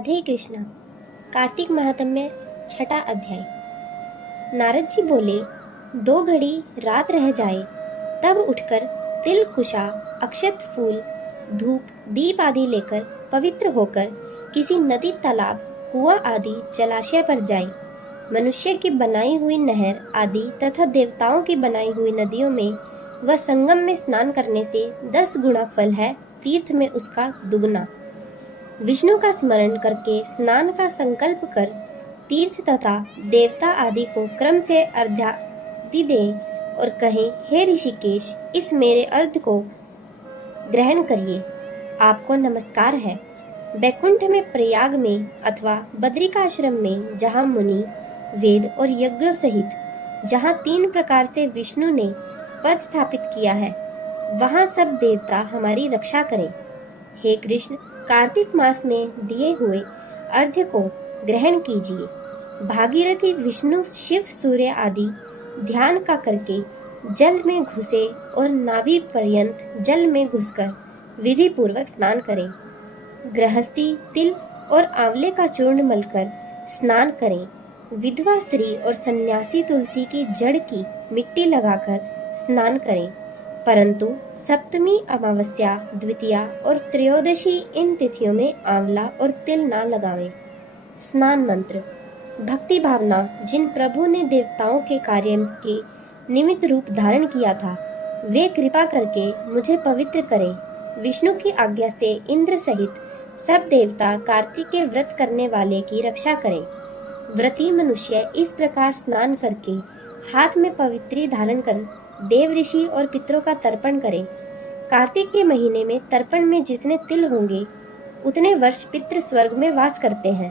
राधे कृष्णा। कार्तिक महात्म्य छठा अध्याय। नारद जी बोले, 2 घड़ी रात रह जाए तब उठकर तिल कुशा अक्षत फूल धूप दीप आदि लेकर पवित्र होकर किसी नदी तालाब कुआं आदि जलाशय पर जाए। मनुष्य की बनाई हुई नहर आदि तथा देवताओं की बनाई हुई नदियों में व संगम में स्नान करने से 10 गुना फल है, तीर्थ में उसका दुगना। विष्णु का स्मरण करके स्नान का संकल्प कर तीर्थ तथा देवता आदि को क्रम से अर्घ्यादि दे और कहें, हे ऋषिकेश, इस मेरे अर्घ को ग्रहण करिए, आपको नमस्कार है। बैकुंठ में, प्रयाग में अथवा बद्रिकाश्रम में, जहाँ मुनि वेद और यज्ञों सहित जहाँ 3 प्रकार से विष्णु ने पद स्थापित किया है, वहाँ सब देवता हमारी रक्षा करें। हे कृष्ण, कार्तिक मास में दिए हुए अर्घ्य को ग्रहण कीजिए। भागीरथी विष्णु शिव सूर्य आदि ध्यान का करके जल में घुसे और नाभि पर्यंत जल में घुसकर विधि पूर्वक स्नान करें। गृहस्थी तिल और आंवले का चूर्ण मलकर स्नान करें। विधवा स्त्री और सन्यासी तुलसी की जड़ की मिट्टी लगाकर स्नान करें, परंतु सप्तमी, अमावस्या, द्वितीया और त्रयोदशी इन तिथियों में आंवला और तिल ना लगावें। स्नान मंत्र। भक्ति भावना। जिन प्रभु ने देवताओं के कार्य के निमित्त रूप धारण किया था, वे कृपा करके मुझे पवित्र करें। विष्णु की आज्ञा से इंद्र सहित सब देवता कार्तिक के व्रत करने वाले की रक्षा करें। व्रती मनुष्य इस प्रकार स्नान करके हाथ में पवित्री धारण कर देव ऋषि और पितरों का तर्पण करें। कार्तिक के महीने में तर्पण में जितने तिल होंगे उतने वर्ष पितृ स्वर्ग में वास करते हैं।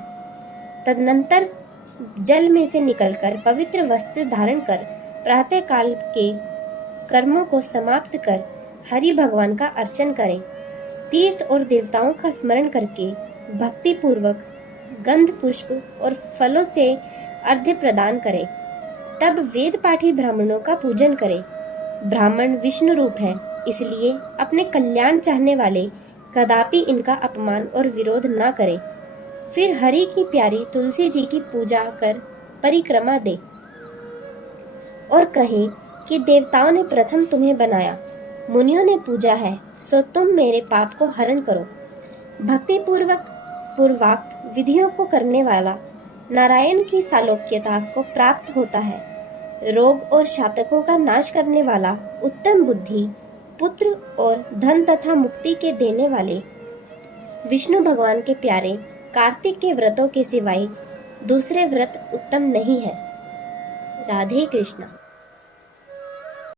तदनंतर जल में से निकलकर पवित्र वस्त्र धारण कर प्रातः काल के कर्मों को समाप्त कर हरि भगवान का अर्चन करें। तीर्थ और देवताओं का स्मरण करके भक्ति पूर्वक गंध पुष्प और फलों से अर्घ्य प्रदान करें। तब वेद पाठी ब्राह्मणों का पूजन करें। ब्राह्मण विष्णु रूप है, इसलिए अपने कल्याण चाहने वाले कदापि इनका अपमान और विरोध न करें। फिर हरि की प्यारी तुलसी जी की पूजा कर परिक्रमा दे और कहें कि देवताओं ने प्रथम तुम्हें बनाया, मुनियों ने पूजा है, सो तुम मेरे पाप को हरण करो। भक्ति पूर्वक पूर्वाक्त विधियों को करने वाला नारायण की सालोक्यता को प्राप्त होता है। रोग और शातकों का नाश करने वाला, उत्तम बुद्धि, पुत्र और धन तथा मुक्ति के देने वाले विष्णु भगवान के प्यारे कार्तिक के व्रतों के सिवाय दूसरे व्रत उत्तम नहीं है। राधे कृष्णा।